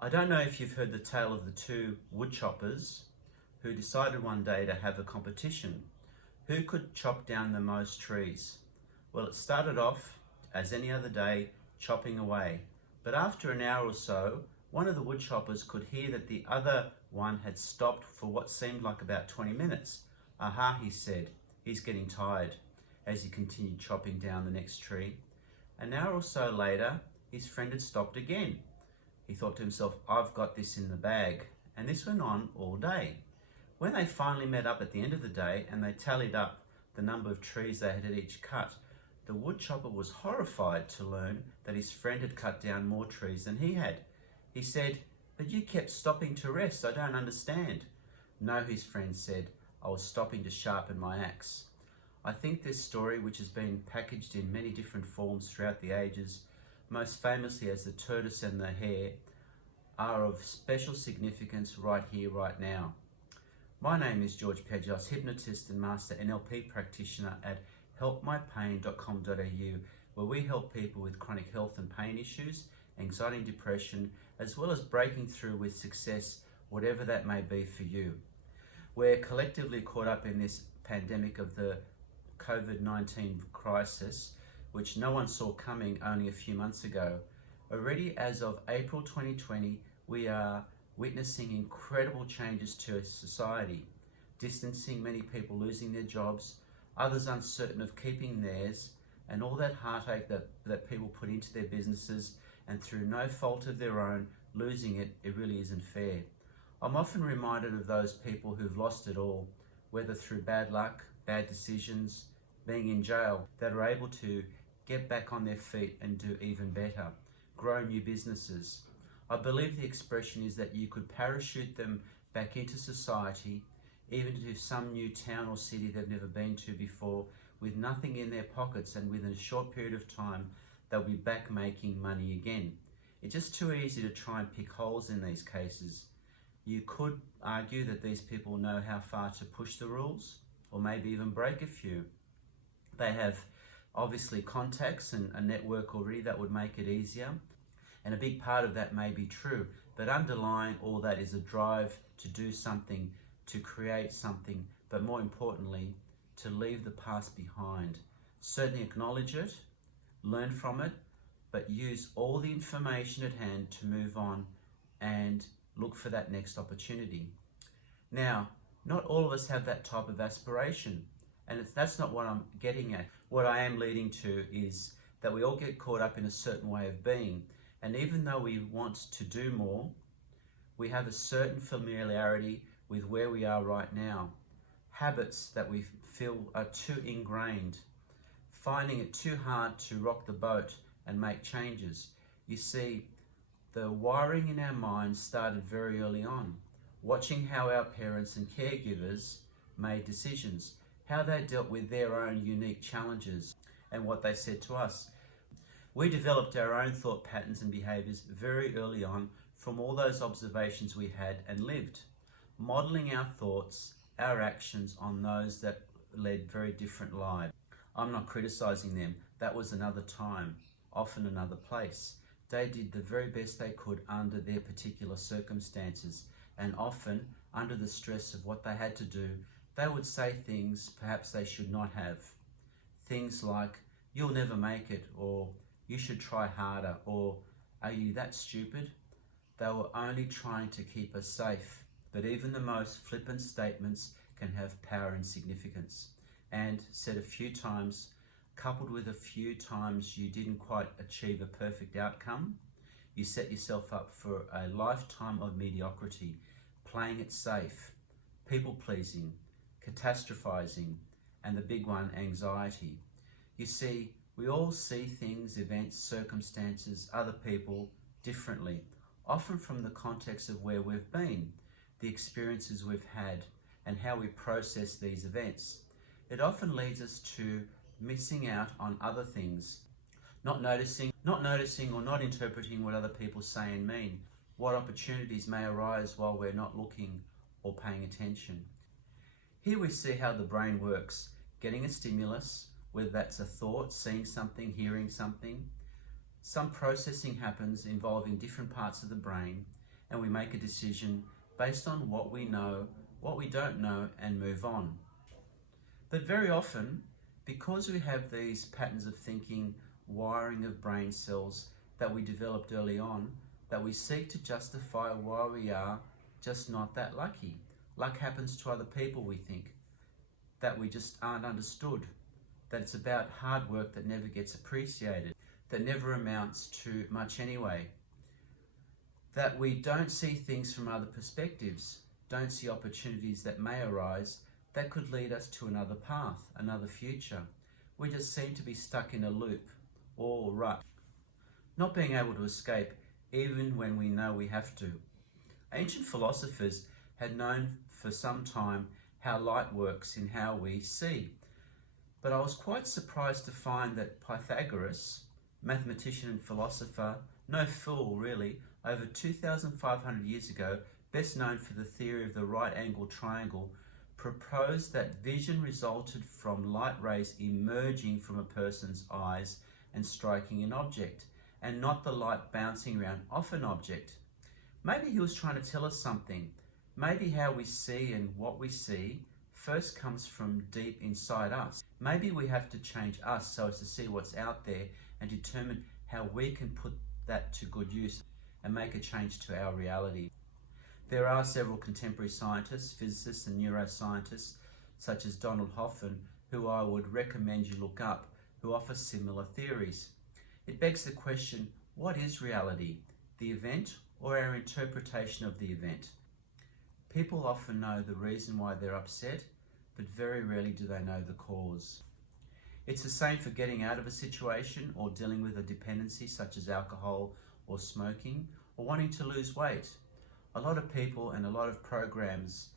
I don't know if you've heard the tale of the two woodchoppers who decided one day to have a competition. Who could chop down the most trees? Well, it started off as any other day, chopping away. But after an hour or so, one of the woodchoppers could hear that the other one had stopped for what seemed like about 20 minutes. Aha, he said, he's getting tired, as he continued chopping down the next tree. An hour or so later, his friend had stopped again. He thought to himself, I've got this in the bag. And this went on all day. When they finally met up at the end of the day and they tallied up the number of trees they had each cut, the woodchopper was horrified to learn that his friend had cut down more trees than he had. He said, "But you kept stopping to rest, I don't understand." "No," his friend said, "I was stopping to sharpen my axe." I think this story, which has been packaged in many different forms throughout the ages, most famously as the tortoise and the hare, are of special significance right here, right now. My name is George Pedros, hypnotist and master NLP practitioner at helpmypain.com.au, where we help people with chronic health and pain issues, anxiety and depression, as well as breaking through with success, whatever that may be for you. We're collectively caught up in this pandemic of the COVID-19 crisis, which no one saw coming only a few months ago. Already as of April 2020, we are witnessing incredible changes to society, distancing, many people losing their jobs, others uncertain of keeping theirs, and all that heartache that people put into their businesses, and through no fault of their own, losing it, it really isn't fair. I'm often reminded of those people who've lost it all, whether through bad luck, bad decisions, being in jail, that are able to get back on their feet and do even better, grow new businesses. I believe the expression is that you could parachute them back into society, even to some new town or city they've never been to before, with nothing in their pockets, and within a short period of time, they'll be back making money again. It's just too easy to try and pick holes in these cases. You could argue that these people know how far to push the rules, or maybe even break a few. They have obviously contacts and a network already that would make it easier. And a big part of that may be true, but underlying all that is a drive to do something, to create something, but more importantly, to leave the past behind. Certainly acknowledge it, learn from it, but use all the information at hand to move on and look for that next opportunity. Now, not all of us have that type of aspiration, and that's not what I'm getting at. What I am leading to is that we all get caught up in a certain way of being. And even though we want to do more, we have a certain familiarity with where we are right now. Habits that we feel are too ingrained, finding it too hard to rock the boat and make changes. You see, the wiring in our minds started very early on, watching how our parents and caregivers made decisions, how they dealt with their own unique challenges, and what they said to us. We developed our own thought patterns and behaviours very early on from all those observations we had and lived, modelling our thoughts, our actions on those that led very different lives. I'm not criticising them. That was another time, often another place. They did the very best they could under their particular circumstances, and often under the stress of what they had to do, they would say things perhaps they should not have. Things like, "You'll never make it," or "You should try harder," or "Are you that stupid?" They were only trying to keep us safe, but even the most flippant statements can have power and significance. And said a few times, coupled with a few times you didn't quite achieve a perfect outcome, you set yourself up for a lifetime of mediocrity, playing it safe, people-pleasing, catastrophizing, and the big one, anxiety. You see, we all see things, events, circumstances, other people differently, often from the context of where we've been, the experiences we've had, and how we process these events. It often leads us to missing out on other things, not noticing or not interpreting what other people say and mean, what opportunities may arise while we're not looking or paying attention. Here we see how the brain works, getting a stimulus, whether that's a thought, seeing something, hearing something. Some processing happens involving different parts of the brain. and we make a decision based on what we know, what we don't know, and move on. But very often, because we have these patterns of thinking, wiring of brain cells that we developed early on, that we seek to justify why we are just not that lucky. Luck happens to other people, we think, that we just aren't understood, that it's about hard work that never gets appreciated, that never amounts to much anyway, that we don't see things from other perspectives, don't see opportunities that may arise that could lead us to another path, another future. We just seem to be stuck in a loop or rut, not being able to escape even when we know we have to. Ancient philosophers had known for some time how light works in how we see. But I was quite surprised to find that Pythagoras, mathematician and philosopher, no fool really, over 2,500 years ago, best known for the theory of the right angle triangle, proposed that vision resulted from light rays emerging from a person's eyes and striking an object, and not the light bouncing around off an object. Maybe he was trying to tell us something. Maybe how we see and what we see first comes from deep inside us. Maybe we have to change us so as to see what's out there and determine how we can put that to good use and make a change to our reality. There are several contemporary scientists, physicists and neuroscientists, such as Donald Hoffman, who I would recommend you look up, who offer similar theories. It begs the question, what is reality? The event or our interpretation of the event? People often know the reason why they're upset, but very rarely do they know the cause. It's the same for getting out of a situation or dealing with a dependency such as alcohol or smoking or wanting to lose weight. A lot of people and a lot of programs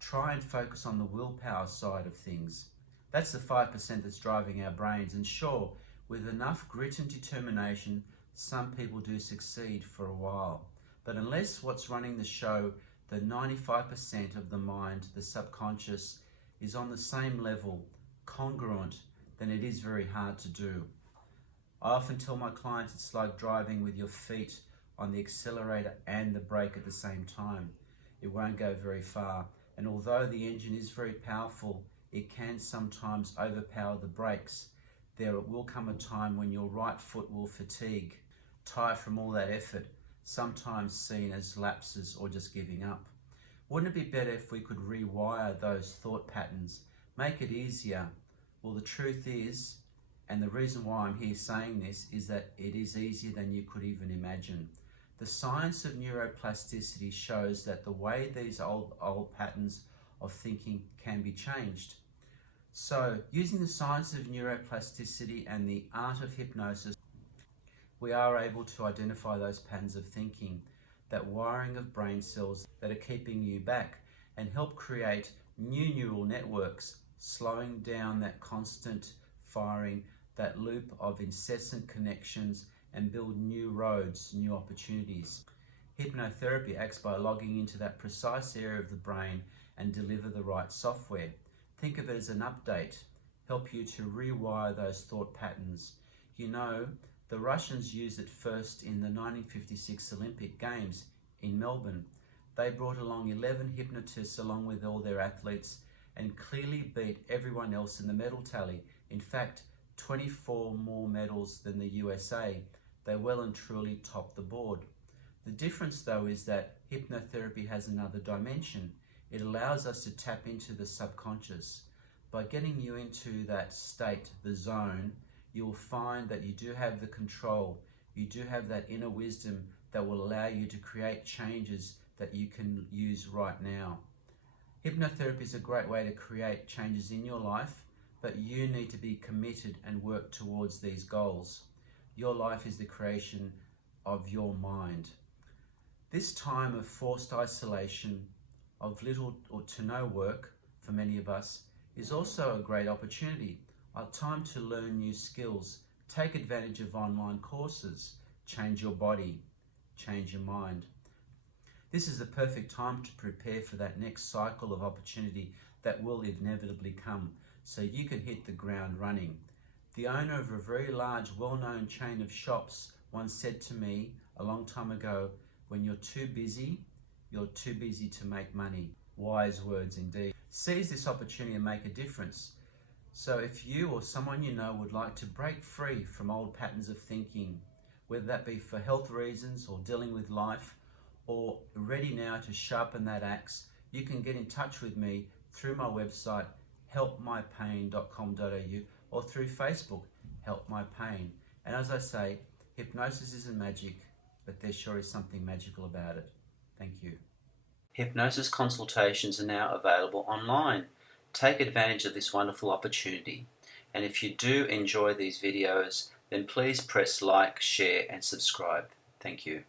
try and focus on the willpower side of things. That's the 5% that's driving our brains, and sure, with enough grit and determination, some people do succeed for a while. But unless what's running the show, the 95% of the mind, the subconscious, is on the same level, congruent, then it is very hard to do. I often tell my clients it's like driving with your feet on the accelerator and the brake at the same time. It won't go very far, and although the engine is very powerful, it can sometimes overpower the brakes. There will come a time when your right foot will fatigue, tire from all that effort, sometimes seen as lapses or just giving up. Wouldn't it be better if we could rewire those thought patterns, make it easier? Well, the truth is, and the reason why I'm here saying this, is that it is easier than you could even imagine. The science of neuroplasticity shows that the way these old patterns of thinking can be changed. So, using the science of neuroplasticity and the art of hypnosis, we are able to identify those patterns of thinking, that wiring of brain cells that are keeping you back, and help create new neural networks, slowing down that constant firing, that loop of incessant connections, and build new roads, new opportunities. Hypnotherapy acts by logging into that precise area of the brain and deliver the right software. Think of it as an update, help you to rewire those thought patterns. You know, the Russians used it first in the 1956 Olympic Games in Melbourne. They brought along 11 hypnotists along with all their athletes and clearly beat everyone else in the medal tally. In fact, 24 more medals than the USA. They well and truly topped the board. The difference though is that hypnotherapy has another dimension. It allows us to tap into the subconscious. By getting you into that state, the zone, you'll find that you do have the control. You do have that inner wisdom that will allow you to create changes that you can use right now. Hypnotherapy is a great way to create changes in your life, but you need to be committed and work towards these goals. Your life is the creation of your mind. This time of forced isolation, of little or to no work for many of us, is also a great opportunity, a time to learn new skills, take advantage of online courses, change your body, change your mind. This is the perfect time to prepare for that next cycle of opportunity that will inevitably come, so you can hit the ground running. The owner of a very large, well-known chain of shops once said to me a long time ago When you're too busy to make money. Wise words indeed. Seize this opportunity and make a difference. So if you or someone you know would like to break free from old patterns of thinking, whether that be for health reasons or dealing with life, or ready now to sharpen that axe, you can get in touch with me through my website helpmypain.com.au or through Facebook, Help My Pain. And as I say, hypnosis isn't magic, but there sure is something magical about it. Thank you. Hypnosis consultations are now available online. Take advantage of this wonderful opportunity. And if you do enjoy these videos, then please press like, share and subscribe. Thank you.